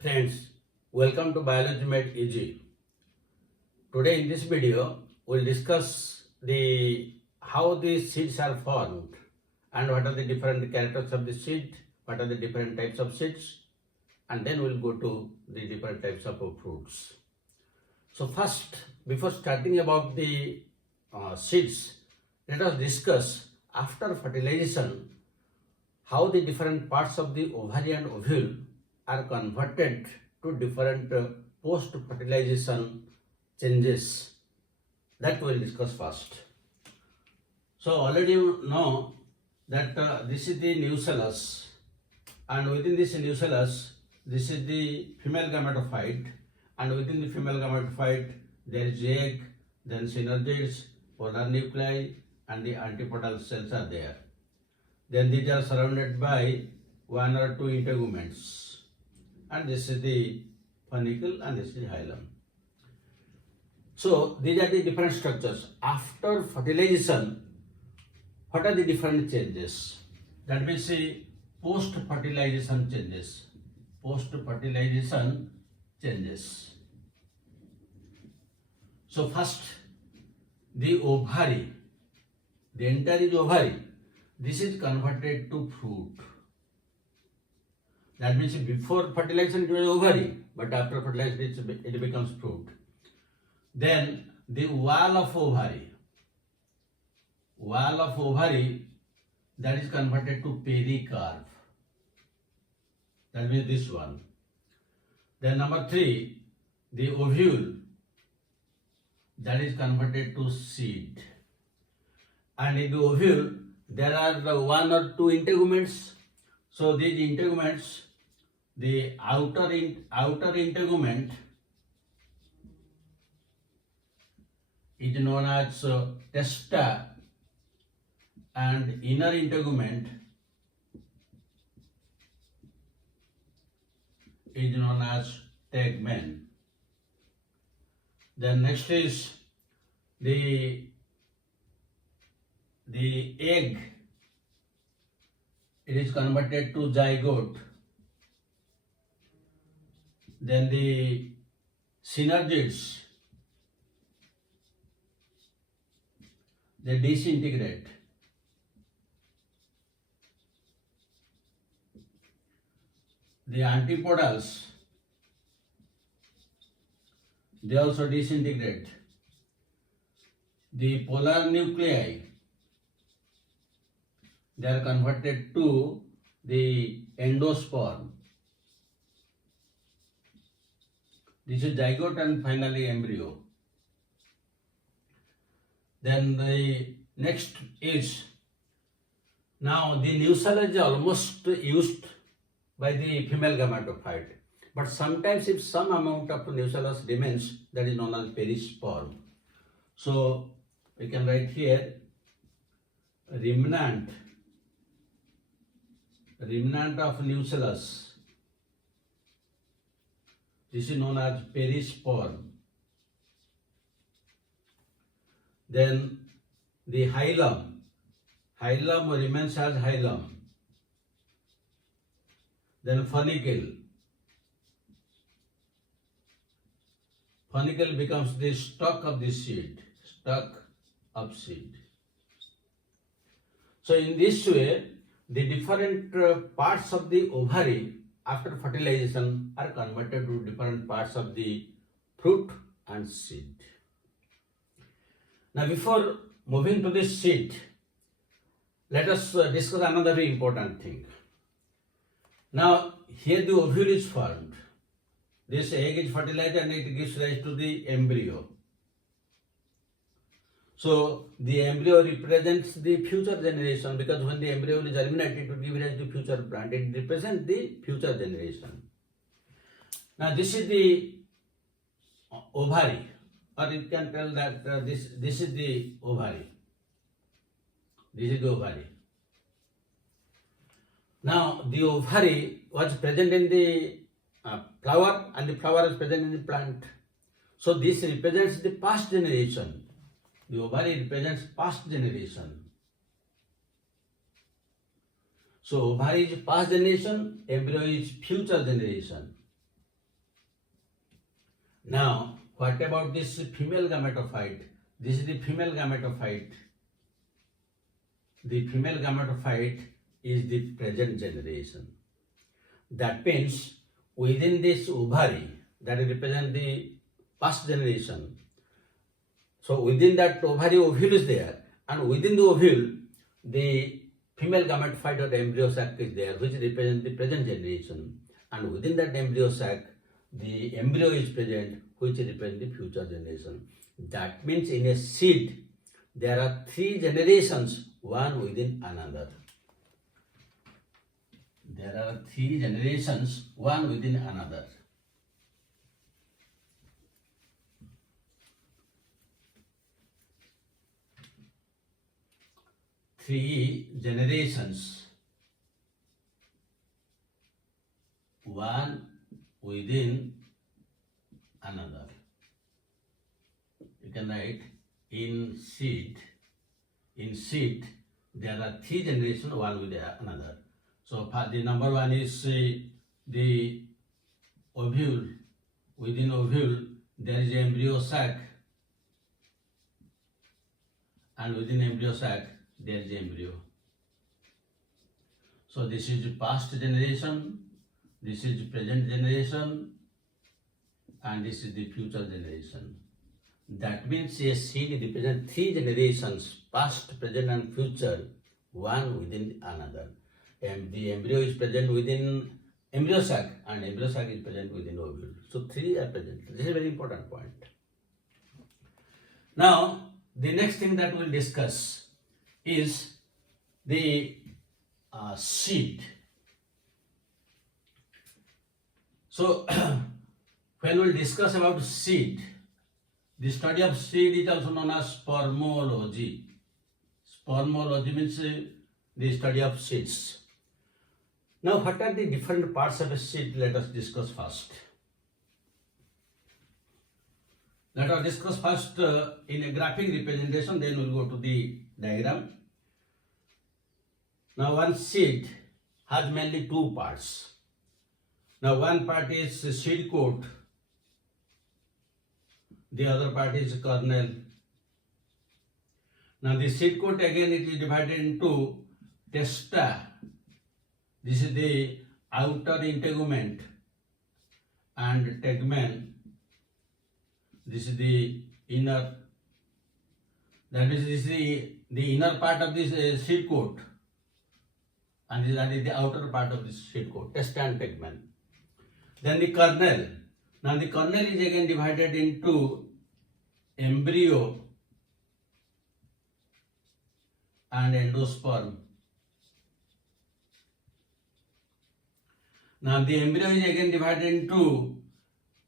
Friends, welcome to Biology Made Easy. Today in this video, we'll discuss how the seeds are formed and what are the different characters of the seed, what are the different types of seeds, and then we'll go to the different types of fruits. So first, before starting about the seeds, let us discuss after fertilization how the different parts of the ovary and ovule are converted to different post-fertilization changes. That we'll discuss first. So already you know that this is the nucellus, and within this nucellus, this is the female gametophyte, and within the female gametophyte there is egg, then synergids, polar nuclei, and the antipodal cells are there. Then these are surrounded by one or two integuments. And this is the funicle and this is the hilum. So these are the different structures. After fertilization, what are the different changes? That means the post-fertilization changes. Post-fertilization changes. So first, the ovary, the entire ovary, this is converted to fruit. That means before fertilization it was ovary, but after fertilization it becomes fruit. Then the wall of ovary, that is converted to pericarp. That means this one. Then number 3, the ovule, that is converted to seed. And in the ovule there are one or two integuments. So these integuments, the outer integument is known as testa, and inner integument is known as tegmen. Then next is the egg. It is converted to zygote. Then the synergids, they disintegrate. The antipodals, they also disintegrate. The polar nuclei, they are converted to the endosperm. This is zygote and finally embryo. Then the next is, now the nucellus is almost used by the female gametophyte, but sometimes if some amount of nucellus remains, that is known as perisperm. So we can write here remnant of nucellus. This is known as perisperm. Then the hilum remains as hilum. Then funicle becomes the stalk of the seed. So in this way, the different parts of the ovary after fertilization are converted to different parts of the fruit and seed. Now before moving to this seed, let us discuss another very important thing. Now here the ovule is formed. This egg is fertilized and it gives rise to the embryo. So the embryo represents the future generation, because when the embryo is germinated, it will give rise to future plant. It represents the future generation. Now this is the ovary, or you can tell that this is the ovary. This is the ovary. Now the ovary was present in the flower, and the flower is present in the plant. So this represents the past generation. The ovary represents past generation. So ovary is past generation, embryo is future generation. Now, what about this female gametophyte? This is the female gametophyte. The female gametophyte is the present generation. That means within this ovary that represents the past generation. So within that ovary, ovule is there, and within the ovule, the female gametophyte or the embryo sac is there, which represents the present generation. And within that embryo sac, the embryo is present, which represents the future generation. That means in a seed, there are three generations, one within another. There are three generations, one within another. Three generations, one within another. You can write in seed, there are three generations, one with another. So the number one is the ovule. Within ovule, there is embryo sac, and within embryo sac, there is embryo. So this is the past generation, this is the present generation, and this is the future generation. That means a seed represents three generations, past, present, and future, one within another. And the embryo is present within embryo sac, and embryo sac is present within ovule. So three are present. This is a very important point. Now, the next thing that we'll discuss is the seed. So, when we'll discuss about seed, the study of seed is also known as spermology. Spermology means the study of seeds. Now, what are the different parts of a seed? Let us discuss first. Let us discuss first in a graphic representation, then we'll go to the diagram. Now, one seed has mainly two parts. Now, one part is seed coat, the other part is kernel. Now, the seed coat again it is divided into testa. This is the outer integument, and tegmen. This is the inner. That means this is the inner part of this seed coat, and that is the outer part of this seed coat, testa and tegmen. Then the kernel. Now the kernel is again divided into embryo and endosperm. Now the embryo is again divided into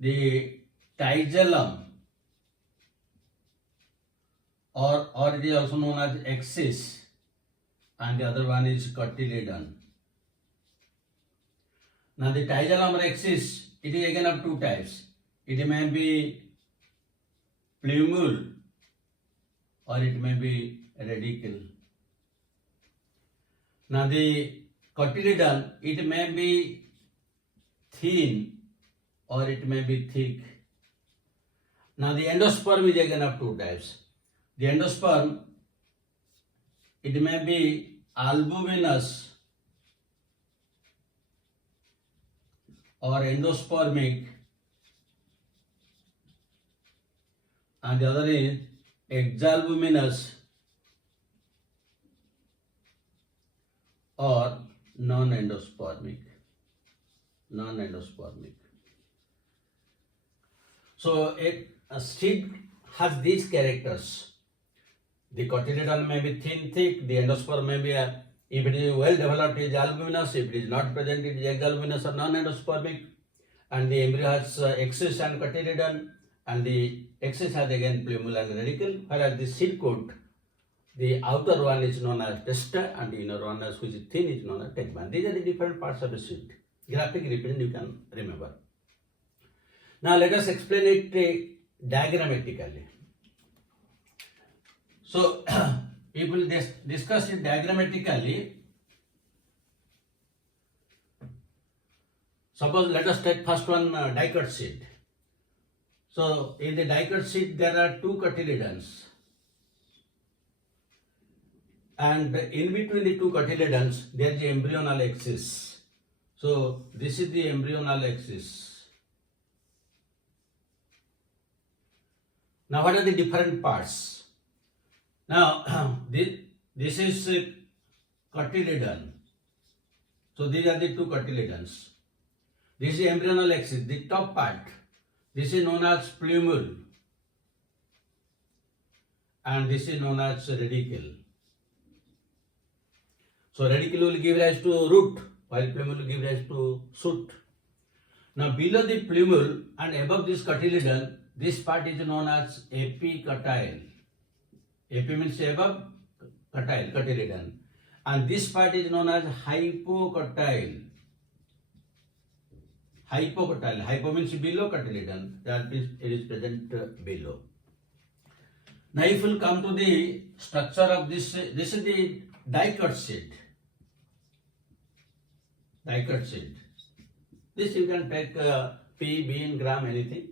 the tigellum, or it is also known as axis, and the other one is cotyledon. Now the tigellum or axis, it is again of two types. It may be plumule or it may be radicle. Now the cotyledon, it may be thin or it may be thick. Now the endosperm is again of two types. The endosperm, it may be albuminous or endospermic, and the other is exalbuminous or non-endospermic. So a seed has these characters. The cotyledon may be thin, thick. The endosperm may be, if it is well developed, it is albuminous. If it is not present, it is exalbuminous or non-endospermic. And the embryo has axis and cotyledon, and the axis has again plumule and radicle. Whereas the seed coat, the outer one is known as testa, and the inner one, which is thin, is known as tegmen. These are the different parts of the seed. Graphic represent you can remember. Now let us explain it diagrammatically. So we will discuss it diagrammatically. Suppose let us take first one dicot seed. So in the dicot sheet there are two cotyledons, and in between the two cotyledons there is the embryonal axis. So this is the embryonal axis. Now what are the different parts? Now this is cotyledon. So these are the two cotyledons. This is embryonal axis, the top part. This is known as plumule, and this is known as radicle. So radicle will give rise to root, while plumule will give rise to shoot. Now below the plumule and above this cotyledon, this part is known as epicotyle. Epi means above, cotyle, cotyledon. And this part is known as hypocotyle. Hypocotyle. Hypo means below cotyledon. That is, it is present below. Now if we come to the structure of this is the dicot sheet. Dicot sheet. This you can take P, B in gram, anything.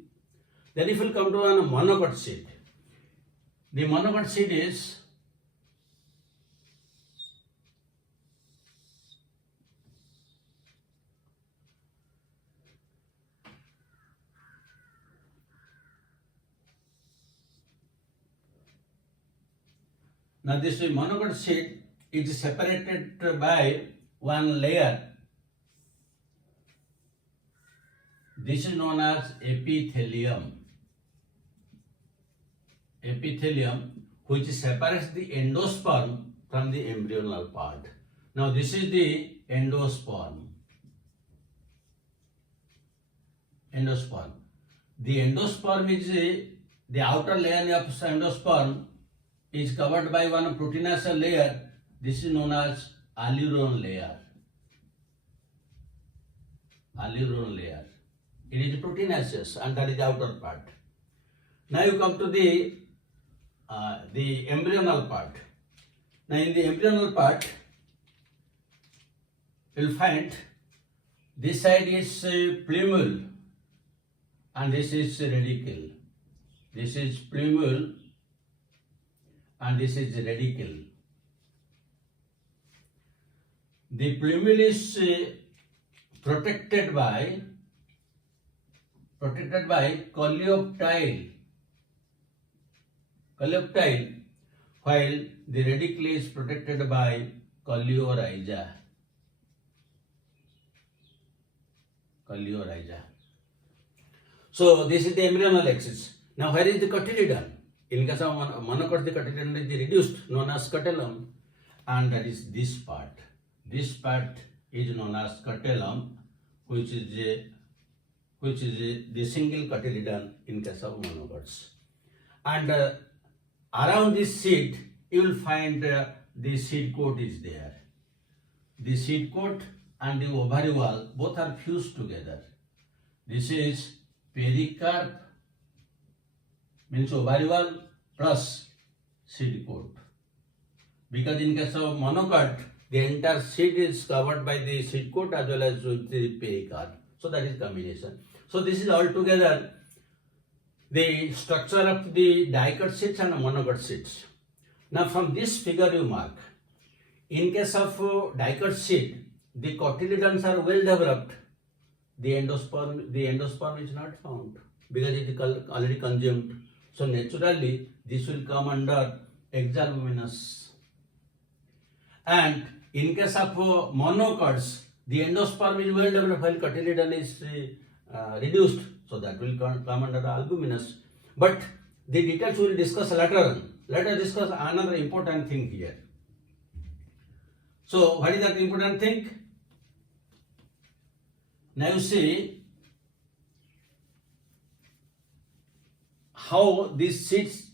Then if we come to a monocot sheet. The monocot sheet is now this monocot sheet is separated by one layer. This is known as epithelium. Epithelium, which separates the endosperm from the embryonal part. Now this is the endosperm. Endosperm. The endosperm is the outer layer of endosperm is covered by one proteinous layer. This is known as aleurone layer. Aleurone layer. It is proteinaceous, and that is the outer part. Now you come to the embryonal part. Now in the embryonal part, you will find this side is plumule and this is radicle. This is plumule and this is radicle. The plumule is protected by coleoptile, while the radicle is protected by coleorhiza. So this is the embryonal axis. Now where is the cotyledon? In case of monocot, the cotyledon is reduced, known as scutellum, and that is this part. This part is known as scutellum, which is the single cotyledon in case of monocots. And around this seed, you will find the seed coat is there. The seed coat and the ovary wall both are fused together. This is pericarp, means ovary wall plus seed coat. Because in case of monocot, the entire seed is covered by the seed coat as well as with the pericarp. So that is combination. So this is altogether the structure of the dicot sheets and monocot sheets. Now from this figure you mark, in case of dicot sheet, the cotyledons are well developed. The endosperm is not found because it is already consumed. So naturally this will come under exalbuminous. And in case of monocots, the endosperm is well developed while cotyledon is reduced. So that will come under albuminous. But the details we will discuss later on. Let us discuss another important thing here. So what is that important thing? Now you see how these seeds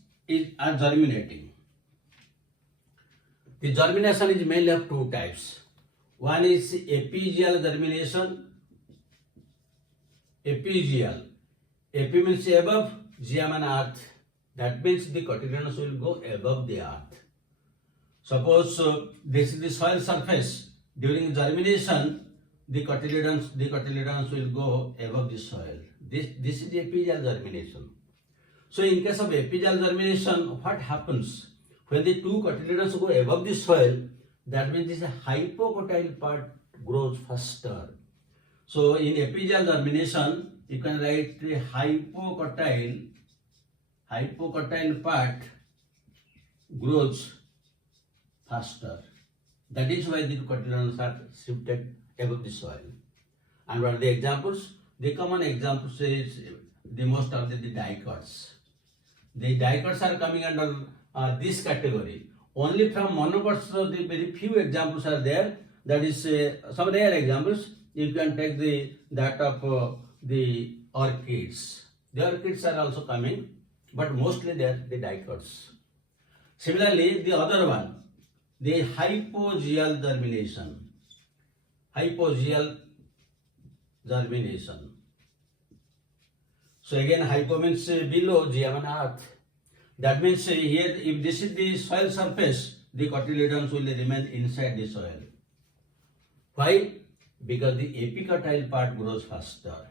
are germinating. The germination is mainly of two types. One is epigeal germination. Epigeal. Epi means above, geum and earth. That means the cotyledons will go above the earth. Suppose this is the soil surface. During germination, the cotyledons will go above the soil. This is the epigeal germination. So in case of apical germination, what happens? When the two cotyledons go above the soil, that means this hypocotyle part grows faster. So in apical germination, you can write the hypocotyle part grows faster. That is why the cotyledons are shifted above the soil. And what are the examples? The common examples is the most of the dicots. The dicots are coming under this category. Only from monocots, the very few examples are there. That is some rare examples. You can take that of the orchids. The orchids are also coming, but mostly they are the dicots. Similarly, the other one, the hypogeal germination. Hypogeal germination. So again, hypo means below, gea means earth. That means here, if this is the soil surface, the cotyledons will remain inside the soil. Why? Because the epicotyle part grows faster.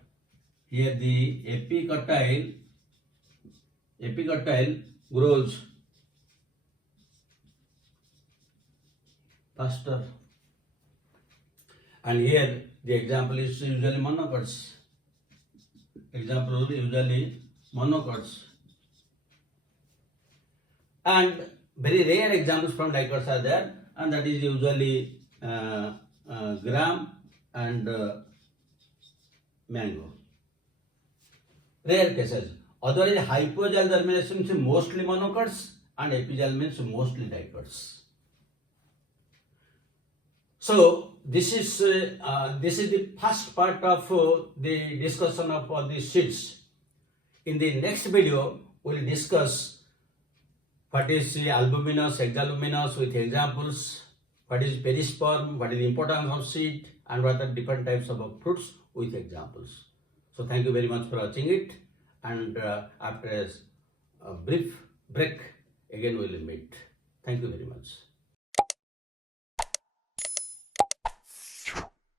Here the epicotyle grows faster. And here the example is usually monocots. And very rare examples from dicots are there, and that is usually gram and mango. Rare cases. Otherwise, hypogeal germination means mostly monocots, and apigeal means mostly dicots. So this is the first part of the discussion of all these seeds. In the next video, we will discuss what is albuminous, hexaluminous with examples, what is perisperm, what is the importance of seed, and what are different types of fruits with examples. So thank you very much for watching it, and after a brief break, again we will meet. Thank you very much.